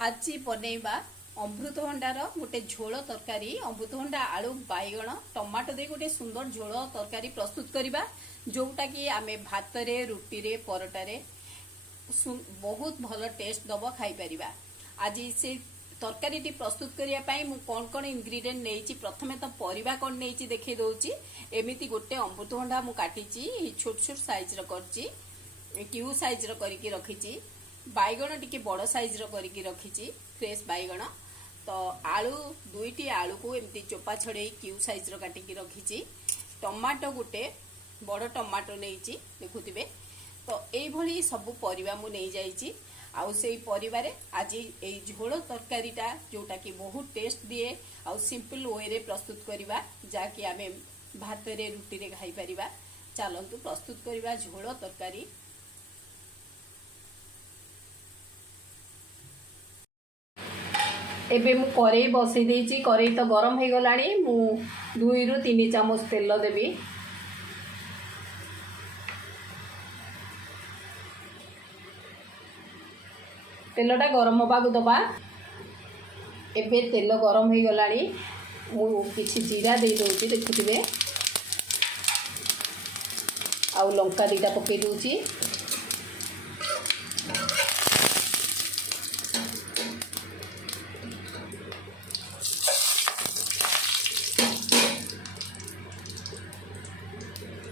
आज बनैबा अमृतभंडार गोटे झोल तरकारी अमृतभंडा आलू बैगण टमाटो दे गोटे सुंदर झोल तरकारी प्रस्तुत करवा जोटा कि आमे भात रे रुटी रे परोटा रे बहुत भल टेस्ट दब खाई परिबा। आज से तरकारी टी प्रस्तुत करिया पाई मु कोन कोन इंग्रेडिएंट नेइची प्रथमे तो परिबा कोन नेइची देखै दउची। एमिति गोटे अमृतभंडा मु काटिची छोट छोट साइज रो करची क्यू साइज रो करिकी रखिची बैगण टिके बड़ साइज रो करिकी रखिची फ्रेश बैगण तो आलू दुईटी आलू को एमती चोपा छड़े क्यू साइज रो काटिकी रखिची टमाटो गोटे बड़ टमाटो नेइची देखुथिबे तो एई भली सब परिबा मु नै जाईची आउ सेई परिबारे आज एई झोल तरकारीटा जोटा कि बहुत टेस्ट दिए आउ सिंपल वे रे प्रस्तुत करिबा जाकि आमे भात रे रुटी रे खाई परिबा। चलंतु प्रस्तुत करिबा झोल तरकारी। एबे मु करेई बसई देइची करेई तो गरम हो गलानी मु 2 रु 3 चामच तेल देबी। तेलटा गरम होबा को दबा। एबे तेल गरम हो गलानी मु किछि जीरा दे दोची देखुथिबे आउ लंका दीटा पके दोची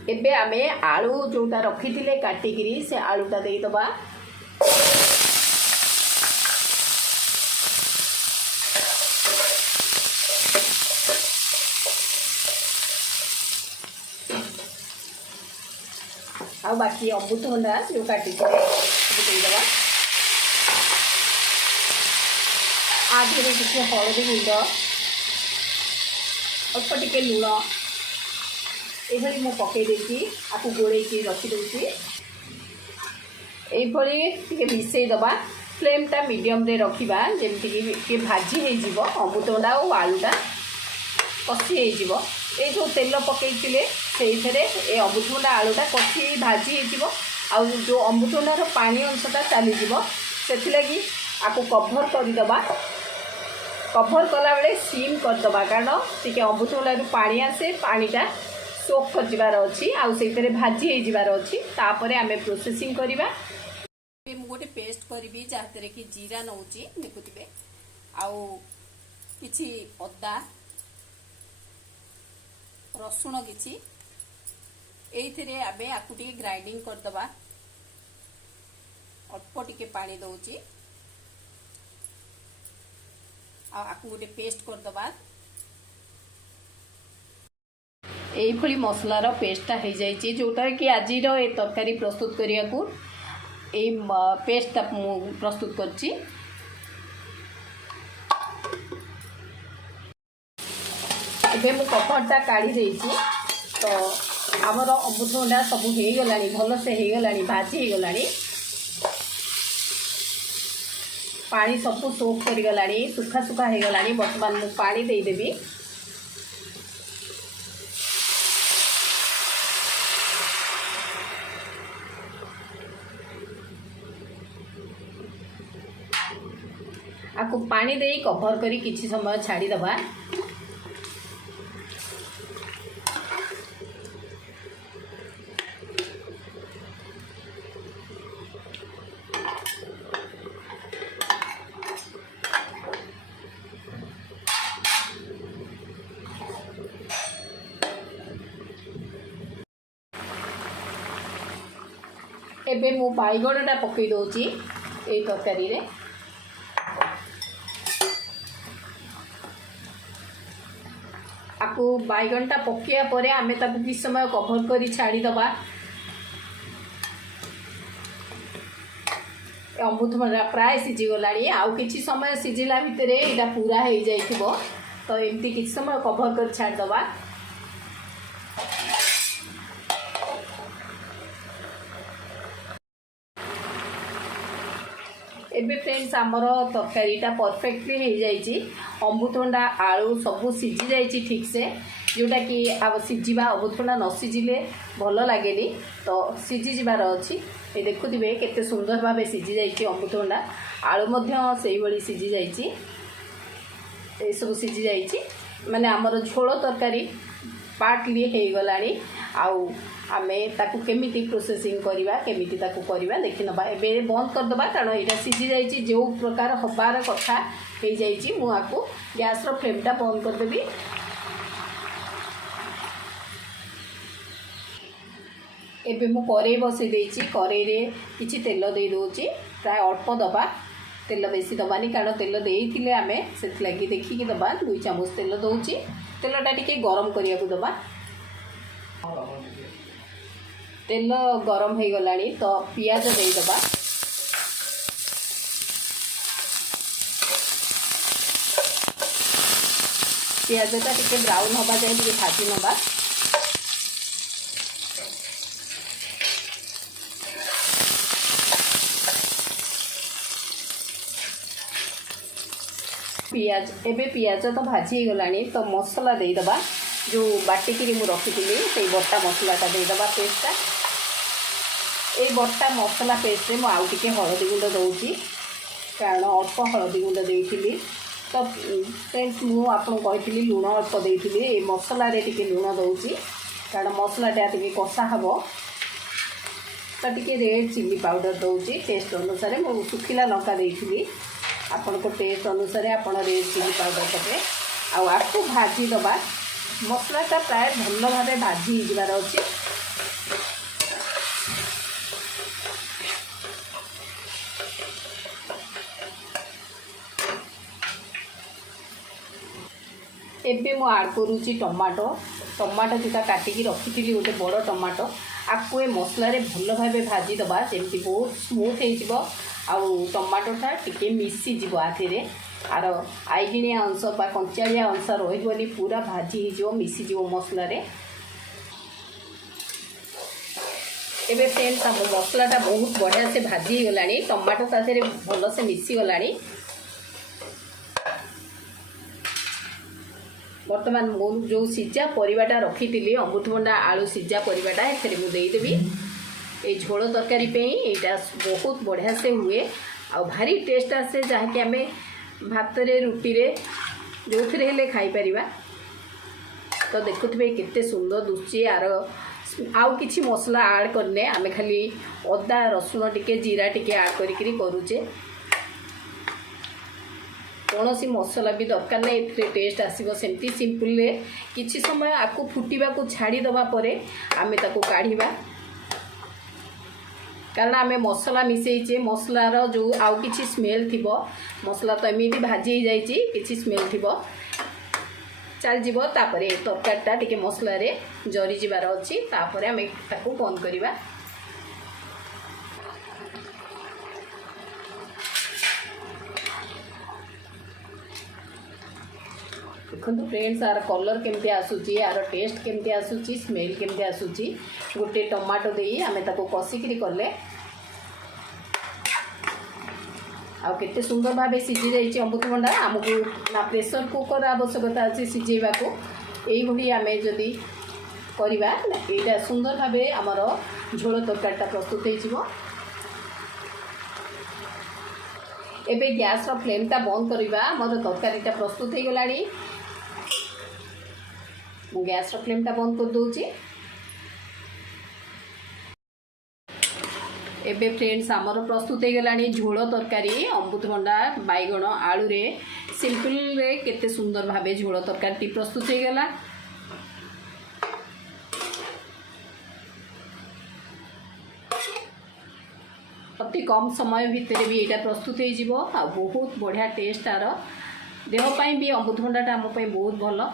एबे आमे आलू जोटा रखी थिले काटिगिरी से आलूटा देई दबा। आ बाकी अमृतभंडा जो काटी देई दबा। आधे किसी हलदी गुंड अल्प टिके लुण एभली मु पकई देती आपको गोड़े रखी दूसरी ये मिसई दबा। फ्लेम टा मीडियम रे रखिबा जेमती कि भाजी हो जीवो अमृतभंडा और आलूटा कषी हो जीवो। ए जो तेल पकईले से अमृतभंडा आलूटा कषी भाजी हो जीवो आ जो अमृतभंडार पानी अंशटा चली जीवो से लगी आपको कभर कर दबा। कभर कला बेले सीम कर दबा कारण टिके अमृतभंडार पानी आसे पानीटा सोक कर जिबार अछि आ सेइतरे भाजी हे जिबार अछि तापरे आमे प्रोसेसिंग करिबा। मु गोटे पेस्ट करबी जाहतरे कि जीरा नउची देखुथिबे आउ किछि अदा रसुण किछि एइथरे आबे आकु टिके ग्राइंडिंग कर दबा। अल्प टिके पानी दउची आ आकु गोटे पेस्ट कर दबा। एभली मसलार पेस्टा हो जाइए जोटा कि आज ए तरकारी प्रस्तुत करिया को ए पेस्टा प्रस्तुत करची। एबे मु कपड़टा काढ़ी देइची तो आमर अमृतभंडा सब हो गलानी भल से हो गलानी भाजी हो गलानी पानी सब सोक कर गलानी सुखा सुखा हो गलानी। वर्तमान मु पानी दे देबी। आपको पानी दे कभर करी किछि समय छाड़ी दबा। एबे मु बैगणटा पकई दोची ए तरकारी रे आपको बैगणटा पकिया परे आमे ताकू किछ समय कभर करी छाड़ी दबा। अमृतभंडा प्राय सिझी गलानी आउ किछि समय सिझिला भितरे एटा पूरा हो जाइथिबो तो एमती किछ समय कभर कर छाड़ दबा। एबे फ्रेंड्स आमर तरकारीटा परफेक्टली हो जाइए। अमृतभंडा आलू सब सिझी जाइए ठीक से जोटा कि अब सीझा अमृतभंडा न सीझिले भल लगे तो सीझी जबार अच्छी ये देखुवे केते सुंदर भाव सीझी जाइए अमृतभंडा आलू से भाई सीझी जाइए सब सीझी जाइए माने आमर झोल तरकारी पार्टली हो गला आउ आमे ताकू केमिति प्रोसेसिंग करवा केमिति ताकू करवा देखि नबा एबे बंद कर दबा कारण एटा सीझी जाइए जो प्रकार हबार कथा हो जाइए मु आकू गैस रो फ्लेमटा बंद कर देबी। एबे मु करेई बसई देछि करेई रे किछि तेल दे दोछि प्राय अल्प दबा तेल बेसी दबानी कारण तेल देइथिले आमे सेथ लागि देखि कि दबा 2 चामच तेल दोछि तेलटा टिके गरम करिया को दबा तेल गरम हो गलानी तो पियाज दे दबा पियाजटा टिके ब्राउन हबा जाए टिके भाजी नबा पियाज एबे पियाज तो भाजी गला तो मसला दे दबा जो बाटिकी मु रखी से बटा मसलाटा दे दबा पेस्टा ये बटा मसला पेस्ट में आउ टिके हलदी गुंड दूसरी कारण अल्प हलदी गुंड देती तो फ्रेंड्स मु आपको कही लुण अल्प देती मसला टिके लुण दूसरी कारण मसलाटा टिके कषा हम तो टिके रेड चिल्ली पाउडर दूसरी टेस्ट अनुसार मु सुखिला लंका देती आपण को टेस्ट अनुसार आपण रेड चिल्ली पाउडर देवे आपको भाजी दबा मसलाटा प्राय भल भाव भाजी जाबार अच्छे एबे मु आड करूची टमाटो टमाटो जोटा काटिकी रखी गोटे बड़ टमाटो आपको ये मसला भल भाव भाजी दबा जमी बहुत स्मूथ हो टमाटोटा टिके मिसीज आधे आर आईगिणिया अंश बा कंचाड़िया अंश रही पूरा भाजी हो मिसीज मसलार एबे फ्रेंड्स आम मसलाटा बहुत बढ़िया से भाजी गला टमाटो ताधे भल से मिसी गला बर्तमान मु जो सीझा परिवाटा रखी अमृतभंडा आलू सीझा परिवाटा एथे मुदेदेवी ये झोल तरकारी पे यहाँ बहुत बढ़िया से हुए आ भारी टेस्ट आसे जहाँकि आम भात रुटी जो थे खाई परिबा तो देखुवे केते सुंदर दुची आर आउ किछि मसला आड करने आम खाली अदा रसुण टिके जीरा टिके आड करिकरी करूचे कौन सी मसला भी दरकार नहीं ये टेस्ट आसो सेमती सिंपल किछि समय आपको फुटिबा को छाड़ी दबा परे आमे ताको काढ़ीबा कारण आम मसला मिसेचे मसलार जो आउ किछि स्मेल थी मसला तो एमती भाजी जाइए किछि स्मेल थी चल जीव तापरे तरकारीटा टिके मसला रे जरी जीवार अच्छी तापर आम ताको बंद करवा देखो फ्रेंड्स यार कलर केमती आसूची यार टेस्ट केमती आसूची स्मेल केमती आसूची गोटे टमाटो दे आमे ताको कसिकरी करले आ केते सुंदर भाव सीझी जाइए अमृतभंडा आमको ना प्रेशर कुकर आवश्यकता अच्छी सीझेबा को यही आम जदि करवा यहाँ सुंदर भाव आमर झोल तरकारीटा प्रस्तुत हो एबे गैस रो फ्लेमटा बंद करवा आमर तरकारीटा प्रस्तुत हो गला मु गैस रो फ्लेमटा बंद कर दूची एबे फ्रेंड्स आमर प्रस्तुत हो गला झोल तरकारी अमृतभंडा बैगण आलू रे सिंपल रे केते सुंदर भावे झोल तरकारी प्रस्तुत हो गला अति कम समय भितर भी यहाँ प्रस्तुत हो बहुत बढ़िया टेस्ट आर देहपाई भी अमृतभंडाटा आम बहुत भल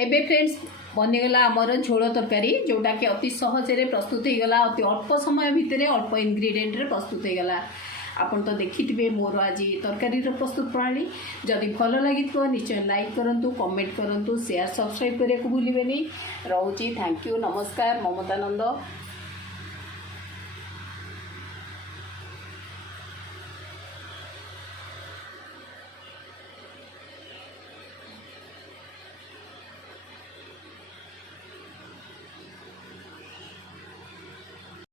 एबे फ्रेंड्स बनीगला आमर झोल तरकारी जोटा कि अति सहजरे प्रस्तुत होगला अति अल्प समय भितर अल्प इनग्रेडिएंट रे प्रस्तुत होगला आपन तो देखिथिबे मोर आज तरकारी प्रस्तुत प्रणाली जदि भल लगी निश्चय लाइक करंतु कमेंट करंतु शेयर सब्सक्राइब करने को भूलिबेनी। रहूची थैंक यू नमस्कार ममता नंद।